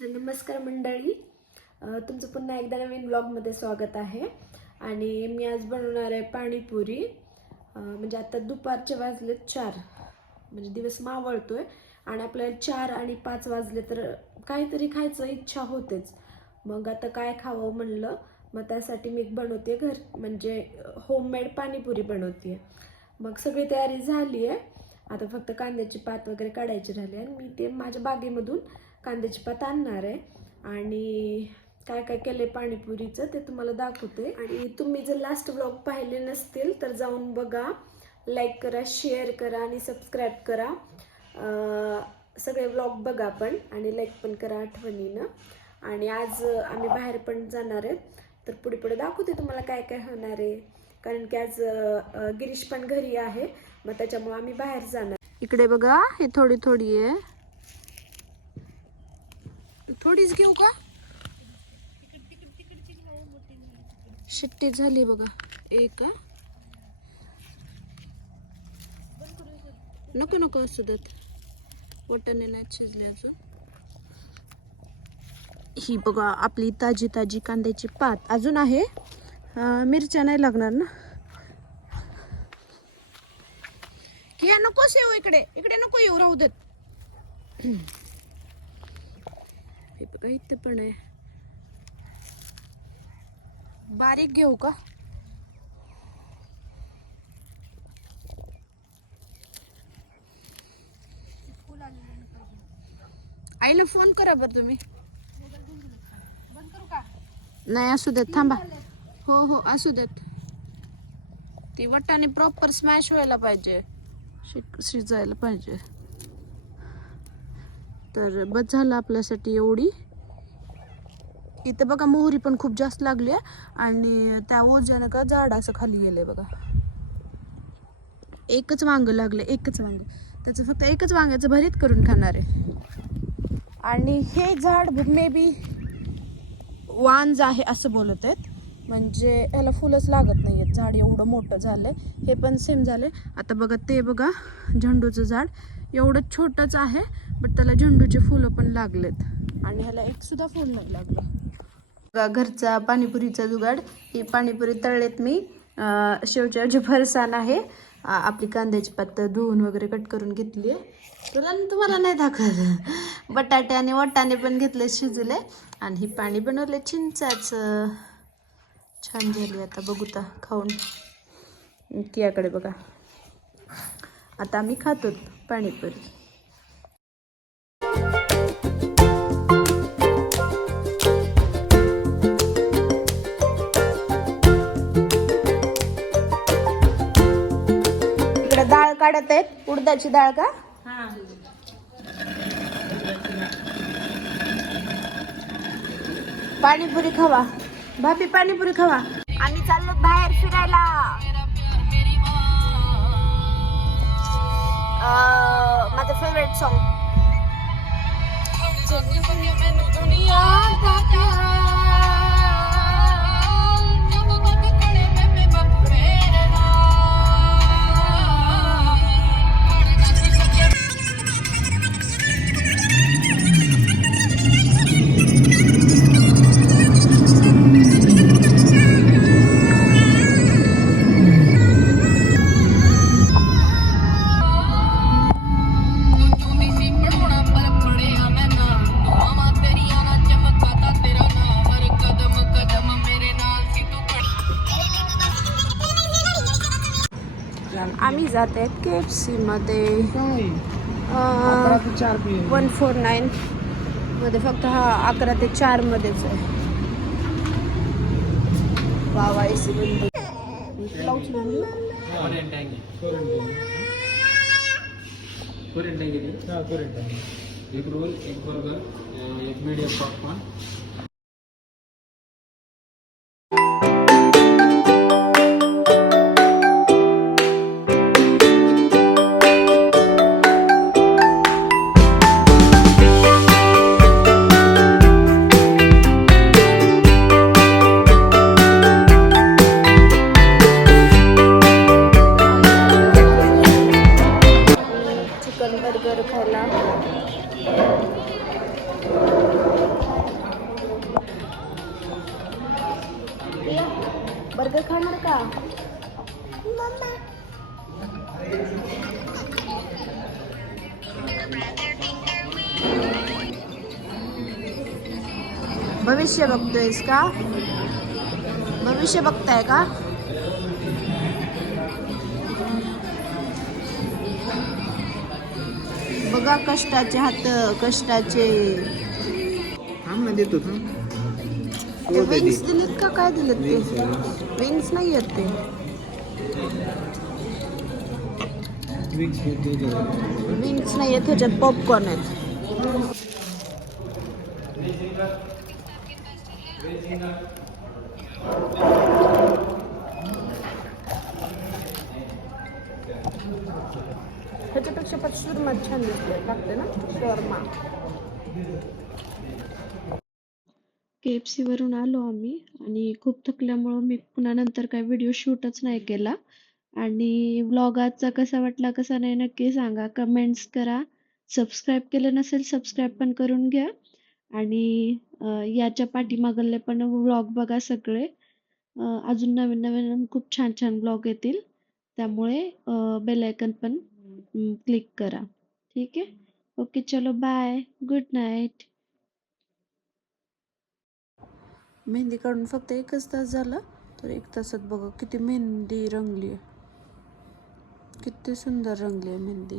तर नमस्कार मंडळी, तुमचं पुन्हा एकदा नवीन ब्लॉगमध्ये स्वागत आहे. आणि मी आज बनवणार आहे पाणीपुरी. म्हणजे आता दुपारचे वाजले 4, म्हणजे दिवस मावळतोय आणि आपल्याला 4 आणि 5 वाजले तर काहीतरी खायचं इच्छा होतेच. मग आता काय खावं म्हणलं, मग त्यासाठी मी बनवते म्हणजे होममेड पाणीपुरी बनवते. मग सगळी तयारी झाली आहे. आता फक्त कांद्याची पात वगैरे काढायची राहिली आणि मी ते माझ्या बागेमधून कांद्याची पात आणणार आहे. आणि काय काय केले पाणीपुरीचं ते तुम्हाला दाखवते. आणि तुम्ही जर लास्ट व्लॉग पाहिले नसतील तर जाऊन बघा, लाईक करा, शेअर करा आणि सबस्क्राईब करा. सगळे व्लॉग बघा पण, आणि लाईक पण करा आठवणीनं. आणि आज आम्ही बाहेर पण जाणार आहे, तर पुढे पुढे दाखवते तुम्हाला काय काय होणार आहे. कारण की आज गिरीश पण घरी आहे, मग त्याच्यामुळे आम्ही बाहेर जाणार. इकडे बघा, हे थोडी थोडी आहे. थोडीच घेऊ का? शिट्टी झाली बघा. एक नको नको असू देत, वटाणे नाही शिजले अजून. ही बघा आपली ताजी ताजी कांद्याची पात अजून आहे. मिरच्या नाही लागणार ना. किया नकोच येऊ इकडे, इकडे नको येऊ, राहू देत. हे बघा इथे पण आहे. बारीक घेऊ का? आईला फोन करा बरं तुम्ही. नाही असू देत, थांबा. हो हो असू देत. ती वटाने प्रॉपर स्मॅश व्हायला पाहिजे, शिजायला पाहिजे. तर बस झालं आपल्यासाठी एवढी. इथे बघा मोहरी पण खूप जास्त लागली आहे आणि त्या ओझ्यानं का झाड असं खाली गेलंय बघा. एकच वांग लागले, एकच वांग. त्याचं फक्त एकच वांग्याचं भरीत करून खाणार आहे. आणि हे झाड मे बी वांज आहे असं बोलत आहेत, म्हणजे ह्याला फुलंच लागत नाही आहेत. झाड एवढं मोठं झालंय. हे पण सेम झाले. आता बघा ते बघा झेंडूचं झाड एवढं छोटंच आहे, बट त्याला झेंडूचे फुलं पण लागलेत आणि ह्याला एक सुद्धा फुल नाही लागलं. बघा घरचा पाणीपुरीचा जुगाड. ही पाणीपुरी तळलेत मी. शेवच्या जे फरसाण आहे. आपली कांद्याची पात धुवून वगैरे कट करून घेतली आहे. तुम्हाला नाही दाखवत. बटाटे आणि वटाणे पण घेतले शिजले. आणि ही पाणी बनवले चिंचाचं. छान झाली. आता बघू ता खाऊन. कियाकडे बघा. आता आम्ही खातो पाणीपुरी. इकडे डाळ काढत आहेत. उडदाची डाळ का? पाणीपुरी खावा भाभी, पाणीपुरी खावा. आम्ही चाललो बाहेर फिरायला. माझं फेवरेट सॉन्ग. आम्ही जात आहेत KFC मध्ये. 149 मध्ये. फक्त हा 11 ते 4 मध्येच आहे. वावा AC बंद. एक रोल, एक बर्गर, एक मीडियम पॉपकॉर्न. चिकन बर्गर खायला. बर्गर खाणार का? भविष्य बघतोयस का? भविष्य बघताय का? बघा कष्टाचे हात, कष्टाचे. थांब ना, देतो थांब. विंग्स दिलेत का काय दिलेत ते? विंग्स नाही आहेत ते. विंग्स नाही आहेत, ह्याच्यात पॉपकॉर्न आहेत. ह्याच्यापेक्षा पण शोरमा छान लागते ना, शोरमा. KFC वरून आलो आम्ही आणि खूप थकल्यामुळं मी पुन्हा नंतर काय व्हिडिओ शूटच नाही केला. आणि व्लॉग आजचा कसा वाटला कसा नाही नक्की सांगा, कमेंट्स करा. सबस्क्राईब केलं नसेल सबस्क्राईब पण करून घ्या. आणि याच्या पाठीमागले पण व्लॉग बघा सगळे. अजून नवीन नवीन खूप छान छान व्लॉग येतील, त्यामुळे बेल आयकन पण क्लिक करा. ठीक आहे. ओके, चलो बाय, गुड नाईट. मेहंदी काढून फक्त 1च तास झाला, तर 1 तासात बघा किती मेहंदी रंगली आहे, किती सुंदर रंगली आहे मेहंदी.